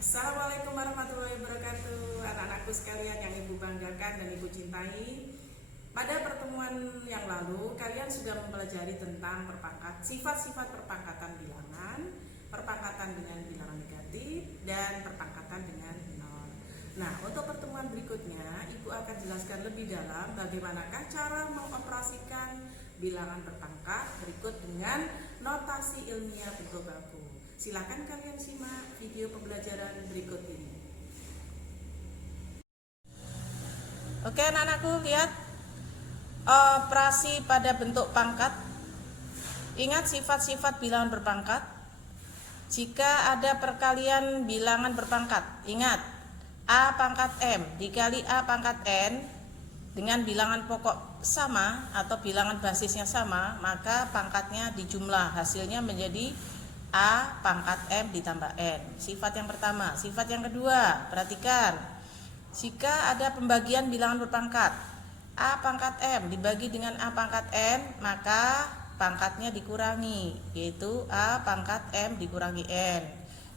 Assalamualaikum warahmatullahi wabarakatuh, anak-anakku sekalian yang ibu banggakan dan ibu cintai. Pada pertemuan yang lalu kalian sudah mempelajari tentang sifat-sifat perpangkatan bilangan, perpangkatan dengan bilangan negatif, dan perpangkatan dengan nol. Nah, untuk pertemuan berikutnya ibu akan jelaskan lebih dalam bagaimanakah cara mengoperasikan bilangan berpangkat berikut dengan notasi ilmiah bentuk baku. Silakan kalian simak video pembelajaran berikut ini. Oke anak-anakku, lihat operasi pada bentuk pangkat. Ingat sifat-sifat bilangan berpangkat. Jika ada perkalian bilangan berpangkat, ingat A pangkat M dikali A pangkat N dengan bilangan pokok sama atau bilangan basisnya sama, maka pangkatnya dijumlah, hasilnya menjadi A pangkat M ditambah N. Sifat yang pertama. Sifat yang kedua, perhatikan. Jika ada pembagian bilangan berpangkat A pangkat M dibagi dengan A pangkat N, maka pangkatnya dikurangi, yaitu A pangkat M dikurangi N.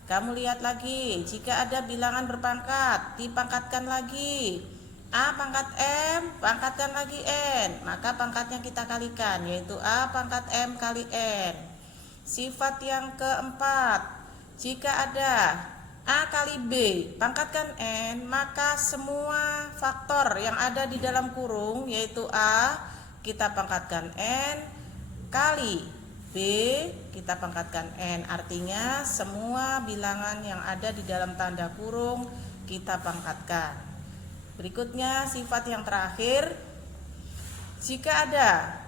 Kamu lihat lagi, jika ada bilangan berpangkat dipangkatkan lagi A pangkat M, pangkatkan lagi N, maka pangkatnya kita kalikan, yaitu A pangkat M kali N. Sifat yang keempat, jika ada A kali B pangkatkan N, maka semua faktor yang ada di dalam kurung yaitu A kita pangkatkan N kali B kita pangkatkan N. Artinya semua bilangan yang ada di dalam tanda kurung kita pangkatkan. Berikutnya sifat yang terakhir, jika ada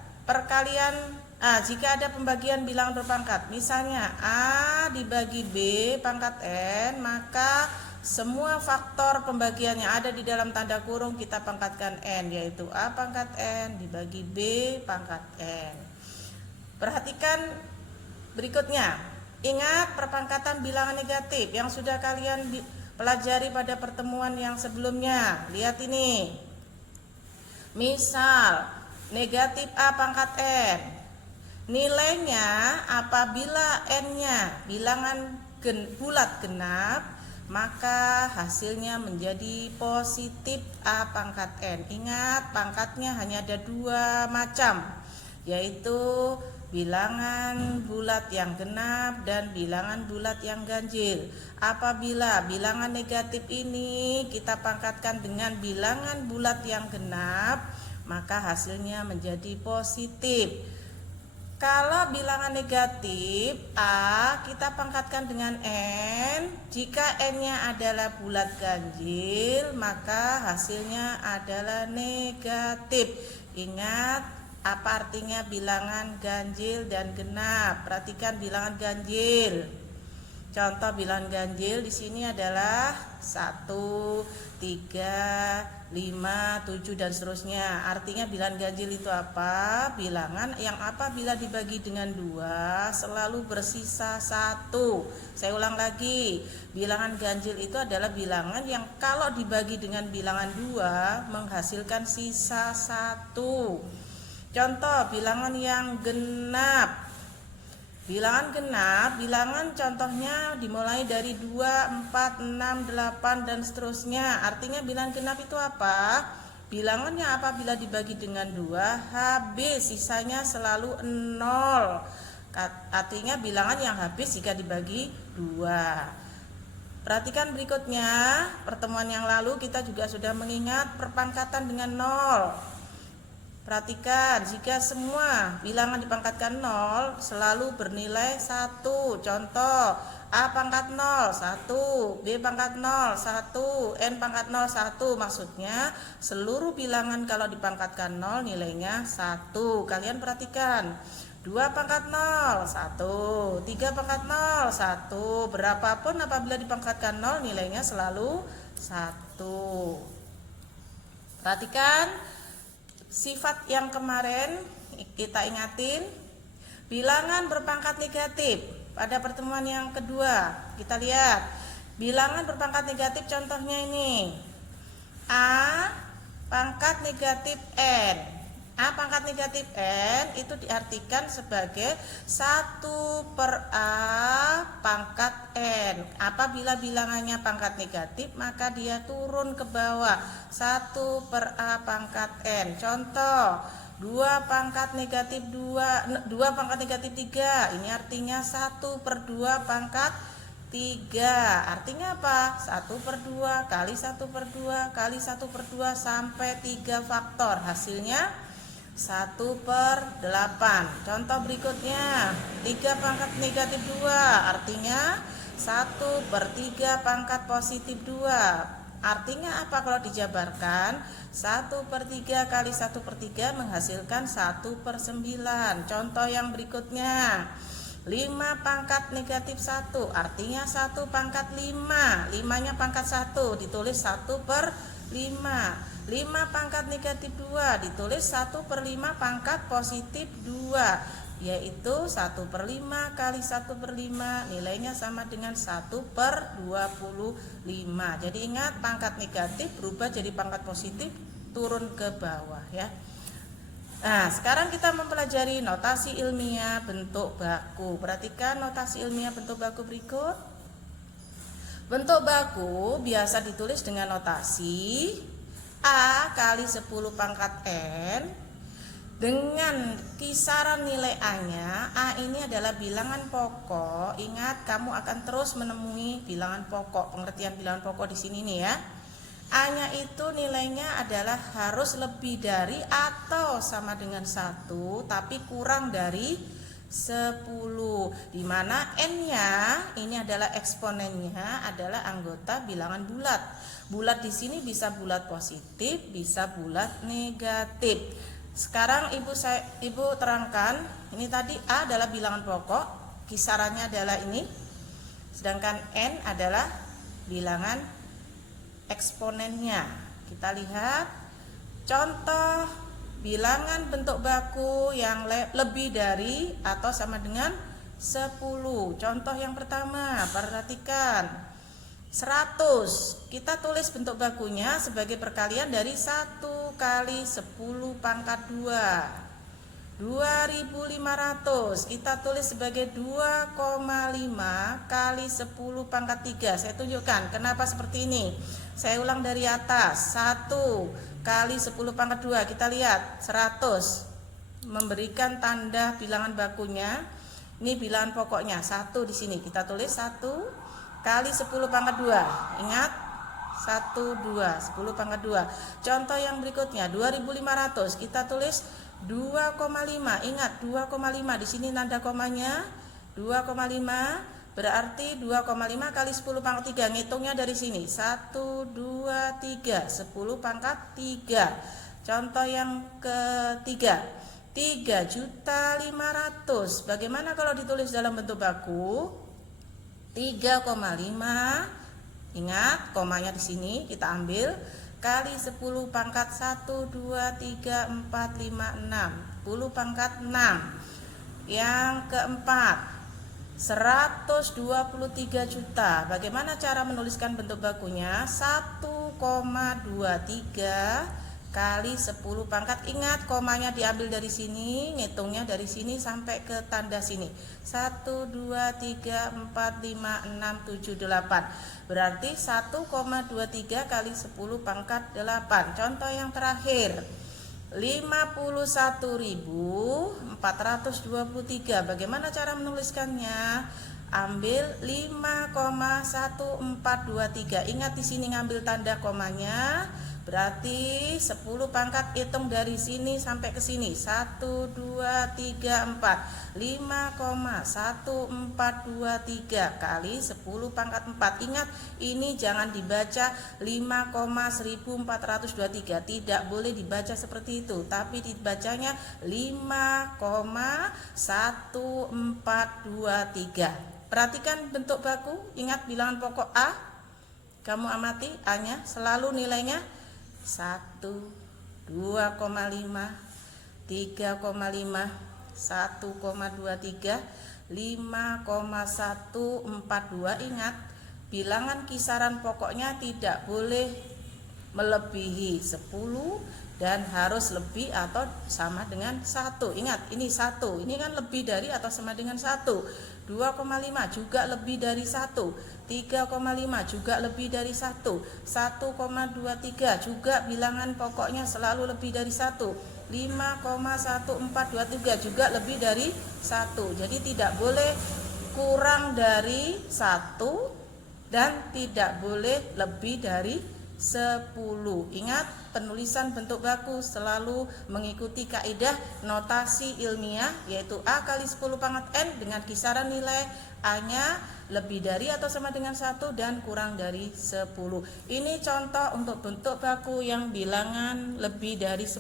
jika ada pembagian bilangan berpangkat, misalnya A dibagi B pangkat N, maka semua faktor pembagian yang ada di dalam tanda kurung kita pangkatkan N, yaitu A pangkat N dibagi B pangkat N. Perhatikan berikutnya. Ingat perpangkatan bilangan negatif yang sudah kalian pelajari pada pertemuan yang sebelumnya. Lihat ini. Misal negatif A pangkat N, nilainya apabila N-nya bilangan bulat genap, maka hasilnya menjadi positif A pangkat N. Ingat, pangkatnya hanya ada dua macam, yaitu bilangan bulat yang genap dan bilangan bulat yang ganjil. Apabila bilangan negatif ini kita pangkatkan dengan bilangan bulat yang genap, maka hasilnya menjadi positif. Kalau bilangan negatif A kita pangkatkan dengan N, jika N-nya adalah bulat ganjil, maka hasilnya adalah negatif. Ingat apa artinya bilangan ganjil dan genap. Perhatikan bilangan ganjil. Contoh bilangan ganjil di sini adalah 1, 3, 5, 7 dan seterusnya. Artinya bilangan ganjil itu apa? Bilangan yang apabila dibagi dengan 2 selalu bersisa 1. Saya ulang lagi, bilangan ganjil itu adalah bilangan yang kalau dibagi dengan bilangan 2 menghasilkan sisa 1. Contoh bilangan yang genap. Bilangan genap, bilangan contohnya dimulai dari 2, 4, 6, 8 dan seterusnya. Artinya bilangan genap itu apa? Bilangannya apabila dibagi dengan 2, habis, sisanya selalu 0. Artinya bilangan yang habis jika dibagi 2. Perhatikan berikutnya, pertemuan yang lalu kita juga sudah mengingat perpangkatan dengan 0. Perhatikan, jika semua bilangan dipangkatkan 0 selalu bernilai 1. Contoh, A pangkat 0, 1, B pangkat 0, 1, N pangkat 0, 1. Maksudnya seluruh bilangan kalau dipangkatkan 0 nilainya 1. Kalian perhatikan, 2 pangkat 0, 1, 3 pangkat 0, 1. Berapapun apabila dipangkatkan 0 nilainya selalu 1. Perhatikan sifat yang kemarin kita ingatin, bilangan berpangkat negatif. Pada pertemuan yang kedua kita lihat bilangan berpangkat negatif, contohnya ini A pangkat negatif N. A pangkat negatif N itu diartikan sebagai 1 per A pangkat N. Apabila bilangannya pangkat negatif, maka dia turun ke bawah 1 per A pangkat N. Contoh, 2 pangkat negatif 2 pangkat negatif 3. Ini artinya 1 per 2 pangkat 3. Artinya apa? 1 per 2 kali 1 per 2 kali 1 per 2 sampai 3 faktor. Hasilnya 1 per 8. Contoh berikutnya, 3 pangkat negatif 2, artinya 1 per 3 pangkat positif 2. Artinya apa kalau dijabarkan? 1 per 3 kali 1 per 3 menghasilkan 1 per 9. Contoh yang berikutnya, 5 pangkat negatif 1, artinya 1 pangkat 5. 5-nya pangkat 1, ditulis 1 per 5. 5 pangkat negatif 2, ditulis 1 per 5 pangkat positif 2, yaitu 1 per 5 kali 1 per 5, nilainya sama dengan 1 per 25. Jadi ingat, pangkat negatif berubah jadi pangkat positif, turun ke bawah ya. Nah, sekarang kita mempelajari notasi ilmiah bentuk baku. Perhatikan notasi ilmiah bentuk baku berikut. Bentuk baku biasa ditulis dengan notasi A kali 10 pangkat N dengan kisaran nilai A-nya. A ini adalah bilangan pokok. Ingat, kamu akan terus menemui bilangan pokok. Pengertian bilangan pokok di sini nih ya. A-nya itu nilainya adalah harus lebih dari atau sama dengan 1, tapi kurang dari 10, di mana N-nya ini adalah eksponennya, adalah anggota bilangan bulat. Bulat di sini bisa bulat positif, bisa bulat negatif. Sekarang ibu terangkan, ini tadi A adalah bilangan pokok, kisarannya adalah ini, sedangkan N adalah bilangan eksponennya. Kita lihat contoh bilangan bentuk baku yang lebih dari atau sama dengan 10. Contoh yang pertama, perhatikan 100. Kita tulis bentuk bakunya sebagai perkalian dari 1 kali 10 pangkat 2. 2500 kita tulis sebagai 2,5 kali 10 pangkat 3. Saya tunjukkan kenapa seperti ini. Saya ulang dari atas. 1 kali 10 pangkat 2. Kita lihat 100 memberikan tanda bilangan bakunya. Ini bilangan pokoknya 1 di sini. Kita tulis 1 kali 10 pangkat 2. Ingat, 1, 2, 10 pangkat 2. Contoh yang berikutnya 2500 kita tulis 2,5. Ingat, 2,5 di sini nada komanya 2,5, berarti 2,5 kali 10 pangkat 3. Ngitungnya dari sini 1, 2, 3, 10 pangkat 3. Contoh yang ketiga 3.500.000. Bagaimana kalau ditulis dalam bentuk baku? 3,5. Ingat, komanya di sini kita ambil kali 10 pangkat 1, 2, 3, 4, 5, 6. 10 pangkat 6. Yang keempat 123 juta. Bagaimana cara menuliskan bentuk bakunya? 1,23 kali 10 pangkat. Ingat, komanya diambil dari sini, ngitungnya dari sini sampai ke tanda sini. 1, 2, 3, 4, 5, 6, 7, 8. Berarti 1,23 kali 10 pangkat 8. Contoh yang terakhir 51.423. Bagaimana cara menuliskannya? Ambil 5,1423. Ingat, di sini ngambil tanda komanya. Berarti 10 pangkat, hitung dari sini sampai ke sini. 1, 2, 3, 4. 5,1423 kali 10 pangkat 4. Ingat, ini jangan dibaca 5,1423. Tidak boleh dibaca seperti itu, tapi dibacanya 5,1423. Perhatikan bentuk baku. Ingat bilangan pokok A. Kamu amati A-nya selalu nilainya 1, 2,5, 3,5, 1,23, 5,142. Ingat, bilangan kisaran pokoknya tidak boleh melebihi 10, dan harus lebih atau sama dengan 1. Ingat, ini 1. Ini kan lebih dari atau sama dengan 1. 2,5 juga lebih dari 1. 3,5 juga lebih dari 1. 1,23 juga bilangan pokoknya selalu lebih dari 1. 5,1423 juga lebih dari 1. Jadi tidak boleh kurang dari 1 dan tidak boleh lebih dari 10. Ingat, penulisan bentuk baku selalu mengikuti kaidah notasi ilmiah, yaitu A kali 10 pangkat N dengan kisaran nilai A-nya lebih dari atau sama dengan 1 dan kurang dari 10. Ini contoh untuk bentuk baku yang bilangan lebih dari 10.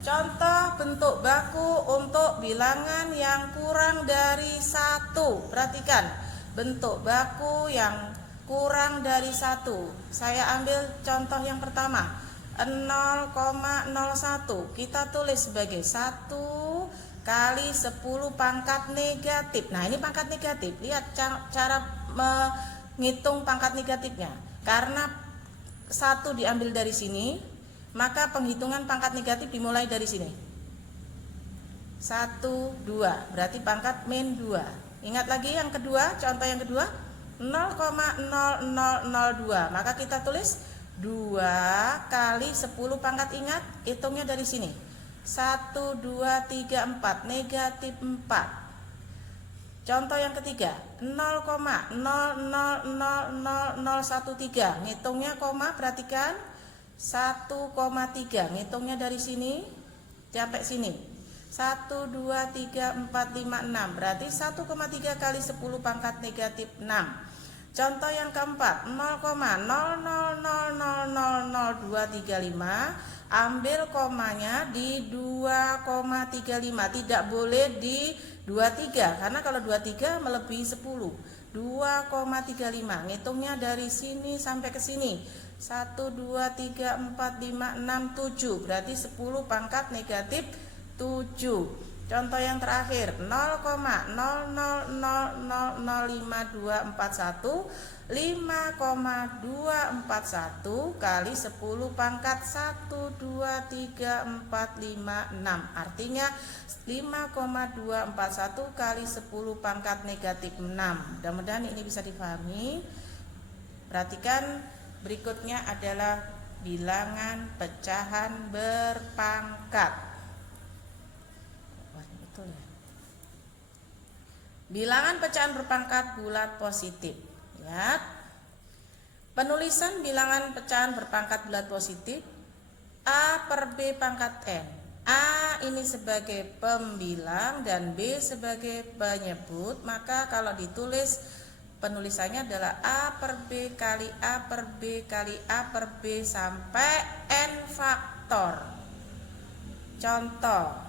Contoh bentuk baku untuk bilangan yang kurang dari 1. Perhatikan, bentuk baku yang kurang dari 1. Saya ambil contoh yang pertama, 0,01. Kita tulis sebagai 1 kali 10 pangkat negatif. Nah, ini pangkat negatif. Lihat cara menghitung pangkat negatifnya. Karena 1 diambil dari sini, maka penghitungan pangkat negatif dimulai dari sini. 1, 2. Berarti pangkat min 2. Ingat lagi yang kedua, contoh yang kedua, 0,0002. Maka kita tulis 2 kali 10 pangkat, ingat hitungnya dari sini. 1, 2, 3, 4, negatif 4. Contoh yang ketiga, 0,000013. Ngitungnya koma, perhatikan. 1,3. Ngitungnya dari sini sampai sini. 1, 2, 3, 4, 5, 6. Berarti 1,3 kali 10 pangkat negatif 6. Contoh yang keempat, 0,00000235. Ambil komanya di 2,35. Tidak boleh di 23, karena kalau 23 melebihi 10. 2,35. Ngitungnya dari sini sampai ke sini. 1, 2, 3, 4, 5, 6, 7. Berarti 10 pangkat negatif 7. Contoh yang terakhir, 0,00005241. 5,241 kali 10 pangkat 1, 2, 3, 4, 5, 6. Artinya 5,241 kali 10 pangkat negatif 6. Mudah-mudahan ini bisa dipahami. Perhatikan, berikutnya adalah bilangan pecahan berpangkat. Betul ya? Bilangan pecahan berpangkat bulat positif. Lihat, penulisan bilangan pecahan berpangkat bulat positif. A per B pangkat N. A ini sebagai pembilang dan B sebagai penyebut. Maka kalau ditulis, penulisannya adalah A per B kali A per B kali A per B sampai N faktor. Contoh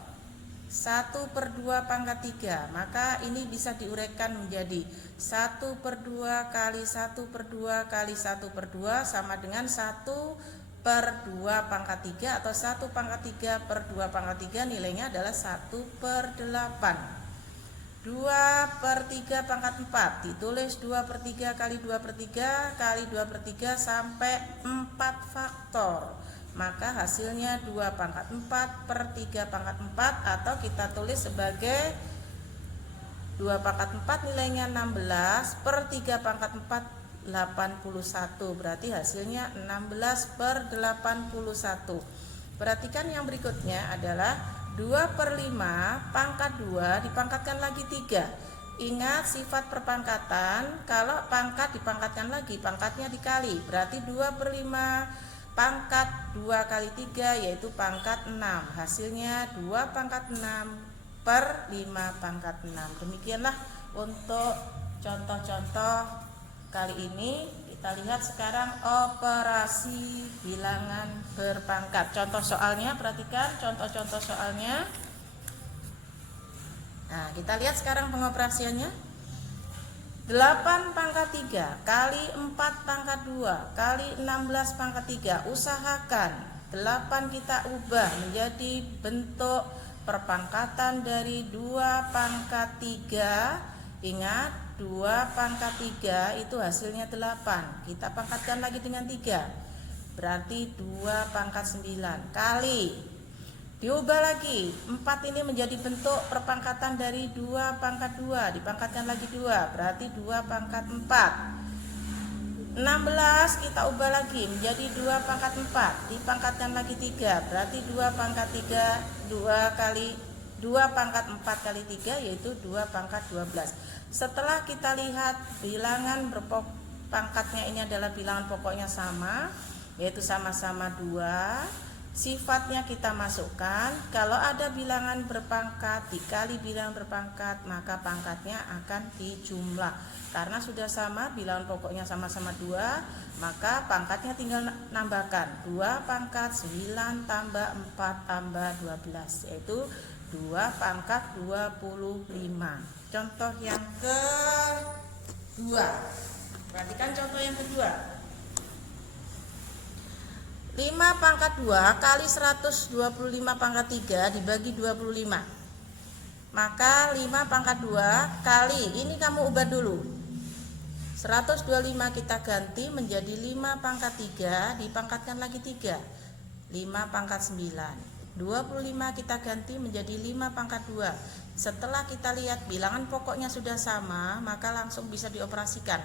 1 per 2 pangkat 3. Maka ini bisa diuraikan menjadi 1 per 2 kali 1 per 2 kali 1 per 2 sama dengan 1 per 2 pangkat 3 atau 1 pangkat 3 per 2 pangkat 3. Nilainya adalah 1 per 8. 2 per 3 pangkat 4. Ditulis 2 per 3 kali 2 per 3 kali 2 per 3 sampai 4 faktor. Maka hasilnya 2 pangkat 4 per 3 pangkat 4, atau kita tulis sebagai 2 pangkat 4 nilainya 16 per 3 pangkat 4 81. Berarti hasilnya 16 per 81. Perhatikan yang berikutnya adalah 2 per 5 pangkat 2 dipangkatkan lagi 3. Ingat sifat perpangkatan, kalau pangkat dipangkatkan lagi, pangkatnya dikali. Berarti 2 per 5 pangkat 2 kali 3 yaitu pangkat 6. Hasilnya 2 pangkat 6 per 5 pangkat 6. Demikianlah untuk contoh-contoh kali ini. Kita lihat sekarang operasi bilangan berpangkat. Contoh soalnya, perhatikan contoh-contoh soalnya. Nah, kita lihat sekarang pengoperasiannya. 8 pangkat 3 kali 4 pangkat 2 kali 16 pangkat 3. Usahakan 8 kita ubah menjadi bentuk perpangkatan dari 2 pangkat 3. Ingat, 2 pangkat 3 itu hasilnya 8. Kita pangkatkan lagi dengan 3. berarti 2 pangkat 9 kali, diubah lagi 4 ini menjadi bentuk perpangkatan dari 2 pangkat 2, dipangkatkan lagi 2 berarti 2 pangkat 4. 16 kita ubah lagi menjadi 2 pangkat 4, dipangkatkan lagi 3 berarti 2 pangkat 3, 2 kali 2 pangkat 4 kali 3 yaitu 2 pangkat 12. Setelah kita lihat bilangan pangkatnya ini adalah bilangan pokoknya sama, yaitu sama-sama 2, sifatnya kita masukkan. Kalau ada bilangan berpangkat dikali bilangan berpangkat, maka pangkatnya akan dijumlah. Karena sudah sama, bilangan pokoknya sama-sama 2, maka pangkatnya tinggal nambahkan 2 pangkat 9 tambah 4 tambah 12, yaitu 2 pangkat 25. Contoh yang kedua, perhatikan contoh yang kedua. 5 pangkat 2 kali 125 pangkat 3 dibagi 25. Maka 5 pangkat 2 kali, ini kamu ubah dulu, 125 kita ganti menjadi 5 pangkat 3 dipangkatkan lagi 3, 5 pangkat 9. 25 kita ganti menjadi 5 pangkat 2. Setelah kita lihat bilangan pokoknya sudah sama, maka langsung bisa dioperasikan.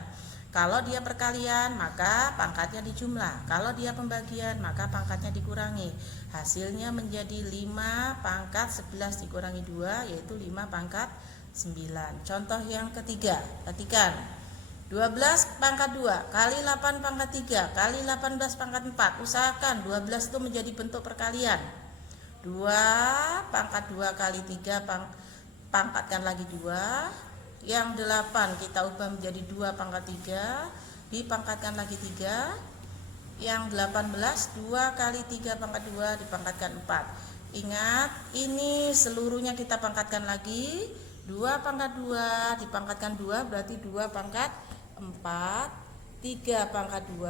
Kalau dia perkalian, maka pangkatnya dijumlah. Kalau dia pembagian, maka pangkatnya dikurangi. Hasilnya menjadi 5 pangkat 11 dikurangi 2, yaitu 5 pangkat 9. Contoh yang ketiga, perhatikan. 12 pangkat 2 kali 8 pangkat 3 kali 18 pangkat 4. Usahakan 12 itu menjadi bentuk perkalian. 2 pangkat 2 kali 3 pangkatkan lagi 2. Yang 8 kita ubah menjadi 2 pangkat 3 dipangkatkan lagi 3. Yang 18 2 kali 3 pangkat 2 dipangkatkan 4. Ingat, ini seluruhnya kita pangkatkan lagi. 2 pangkat 2 dipangkatkan 2 berarti 2 pangkat 4. 3 pangkat 2,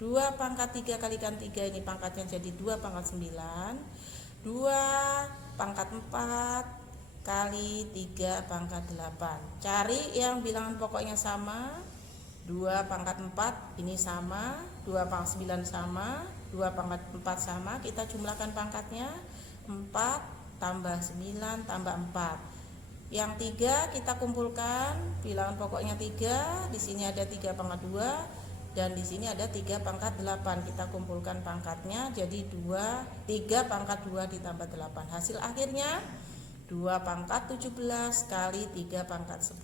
2 pangkat 3 kalikan 3, ini pangkatnya jadi 2 pangkat 9. 2 pangkat 4 kali 3 pangkat 8. Cari yang bilangan pokoknya sama. 2 pangkat 4 ini sama, 2 pangkat 9 sama, 2 pangkat 4 sama. Kita jumlahkan pangkatnya, 4 tambah 9 tambah 4. Yang 3 kita kumpulkan, bilangan pokoknya 3, di sini ada 3 pangkat 2 dan di sini ada 3 pangkat 8. Kita kumpulkan pangkatnya jadi 3 pangkat 2 ditambah 8. Hasil akhirnya 2 pangkat 17 kali 3 pangkat 10.